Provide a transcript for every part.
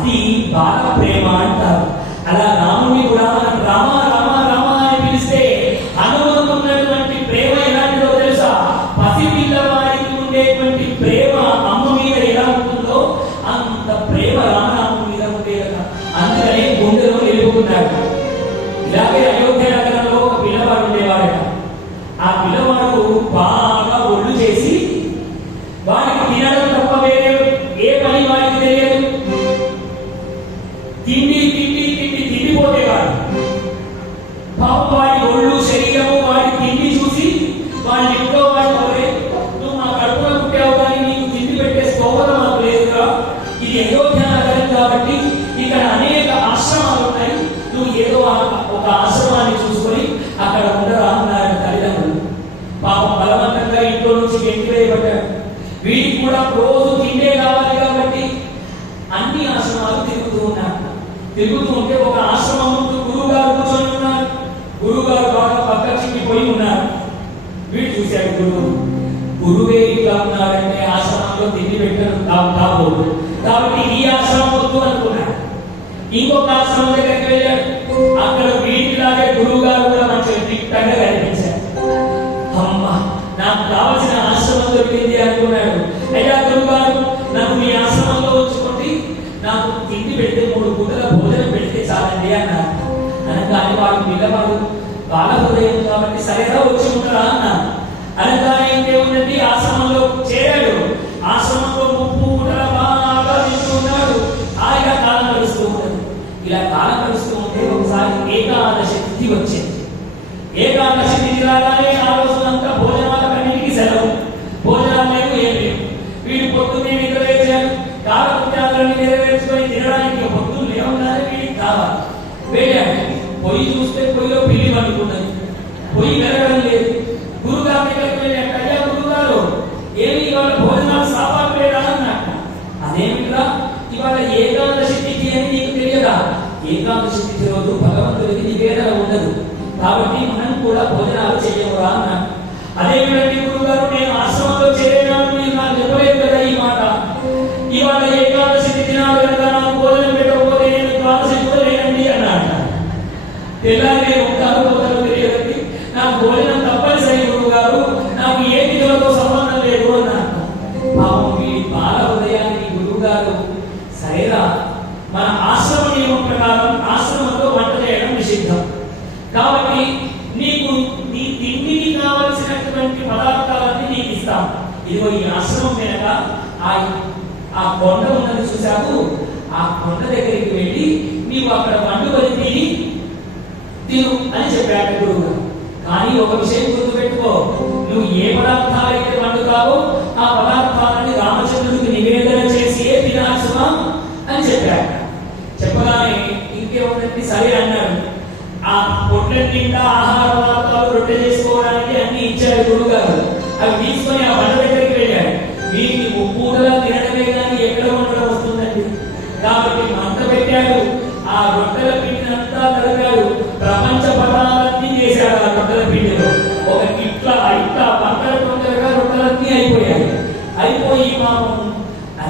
అది బాల ప్రేమ అంటారు. అలా రాముడిని కూడా మనం రామ రామ రామ అని పిలిస్తే హనుమంతున్నటువంటి ప్రేమ ఎలాంటిదో తెలుసా? పసిపిల్లవాడికి ఉండేటువంటి ప్రేమ అమ్మ మీద ఎలా ఉంటుందో అంత ప్రేమ రామరాముడి మీద ఉండేదట. అందుకనే గుండెలో నిలుపుకున్నాడు. ఇలాగే అయోధ్య నగరంలో ఒక పిల్లవాడు ఉండేవాడట. ఆ పిల్లవాడు బాగా ఒళ్ళు చేసి వాడికి తినడం తప్ప వేరే ఏ పని వాడికి తెలియదు. తిండి తిండి తిండి తిండిపోతేవాడు. పాపం వాడి ఒళ్ళు శరీరము వాడి తిండి చూసి వాళ్ళ ఇంట్లో వాడు పోతే, నువ్వు మా కడుపులో పుట్టావు కానీ నీకు తిండి పెట్టే స్తోమత మాకు లేదురా. ఇది అయోధ్య నగరం కాబట్టి ఇక్కడ అనేక ఆశ్రమాలు ఉన్నాయి. నువ్వు ఏదో ఒక ఆశ్రమాన్ని చూసుకొని అక్కడ ఉండరా అన్నారు తల్లిదండ్రులు. పాపం బలవంతంగా ఇంట్లో నుంచి గెంటివేయబడ్డాడు. వీడికి కూడా రోజు తిండే కావాలి కాబట్టి అన్ని ఆశ్రమాలు తిరుగుతూ ఉన్నారు. తిరుగుతూ ఉంటే ఒక ఆశ్రమం ముందు గురువు గారు కూర్చొని ఉన్నారు. గురువు గారు బాగా పక్క చిక్కిపోయి ఉన్నారు. వీడు చూశాడు గురువే ఇట్లా ఉన్నారంటే ఆశ్రమంలో తిండి పెట్టడం కాబోదు కాబట్టి ఈ ఆశ్రమం వద్దు అనుకున్నాడు. ఇంకొక ఆశ్రమం దగ్గరికి వెళ్ళాడు. అక్కడ వీటిలాగే గురువు గారు కూడా మంచిగా దిట్టంగా కనిపించారు. అమ్మ, నాకు కావలసిన ఆశ్రమం దొరికింది అనుకున్నాడు. అయ్యా గురువు గారు, నాకు మీ ఆశ్రమంలో ఉంచుకోండి, నాకు తిండి పెడితే 3 పూటల భోజనం పెడితే చాలండి అన్నారు. అనగానే వాడు పిల్లవాడు బాల హృదయం కాబట్టి సరిగా వచ్చి ఉంటారా అన్నారు. అనగానే ఇంకేముందండి, ఆశ్రమంలో చేరాడు. ఆశ్రమంలో 3 పూటల బాగా తింటూ ఉన్నాడు. హాయిగా కాలం గడుస్తూ ఉన్నది. ఇలా కాలం గడుస్తూ ఉంటే ఒకసారి ఏకాదశి తిథి వచ్చింది. ఏకాదశి తిథి రాగానే ఆ రోజునంతా భోజనాలన్నిటికీ సెలవు. భోజనాలు లేవు, ఏం లేవు. వీడు పొద్దున్నే నిద్ర లేచాడు. కాలకృత్యాలను నెరవేర్చుకొని తినడానికి పొద్దున్న లేవగానే వీడికి కావాలి. వెళ్ళాడు. పొయ్యి చూస్తే పొయ్యిలో పిల్లి పడుకున్నది. పొయ్యి వెలగడం లేదు. గురుగారి దగ్గరికి వెళ్ళాడు. అయ్యా గురుగారు, ఏమి ఇవాళ భోజనాలు సాపాటు లేదా అన్నట్టు. అదేమిట్రా, ఇవాళ ఏకాదశి తిథి అని నీకు తెలియదా? ఏకాదశి తిథి రోజు భగవంతుడికి నివేదన ఉండదు కాబట్టి మనం కూడా భోజనాలు చేయవురా అన్నాడు. అదేమిటండి గురుగారు, నేను ఆశ్రమంలో చేరేనాడు, మీరు నాకు చెప్పలేదు కదా ఈ మాట. ఇవాళ ఏకాదశి తిథి నాడు కనుక నాకు భోజనం పెట్టకపోతే నేను ద్వాదశి కూడా లేనండి అన్నాడు. తెల్లారి ఉంటారు పోతారు తెలియదండి, నాకు భోజనం తప్పనిసరి గురువు గారు, నాకు ఏ విధులతో సంబంధం లేదు అన్నాడు. పాపం మీ బాల హృదయానికి గురువు గారు, సరేరా, మన ఆశ్రమ నియమం ప్రకారం ఆశ్రమంలో వంట చేయడం నిషిద్ధం కాబట్టి నీకు నీ తిండికి కావలసినటువంటి పదార్థాలన్నీ నీకు ఇస్తాం. ఇదిగో ఈ ఆశ్రమం వెనక ఆ కొండ ఉన్నది చూశావు, ఆ కొండ దగ్గరికి వెళ్ళి నీవు అక్కడ పండుగని తిను అని చెప్పాడు గురువు గారు. కానీ ఒక విషయం గుర్తుపెట్టుకో, నువ్వు ఏ పదార్థాలైతే వండుతావో ఆ పదార్థాలని రామచంద్రుడికి నివేదన చేసి తినాల్సుమా అని చెప్పాడు. చెప్పగానే ఇంకేముందండి, సరే అన్నాడు. ఆ పొట్ల నిండా ఆహార పదార్థాలు రొట్టె చేసుకోవడానికి అన్ని ఇచ్చాడు గురువు గారు. అవి తీసుకొని ఆ బండ దగ్గరికి వెళ్ళాడు. వీటిని 3 పూటలా తినడమే కానీ ఎక్కడ ఉండడం వస్తుందండి. కాబట్టి మంట పెట్టాడు. ఆ రొట్టెల పిండినంతా కలిపాడు. ప్రపంచ పదాలన్నీ చేశాడు ఆ రొట్టెల పిండిలో. ఒక ఇట్లా పంటల తొందరగా రొట్టెలన్నీ అయిపోయాయి. అయిపోయి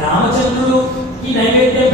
రామచంద్రుడు ఈ నైవేద్యం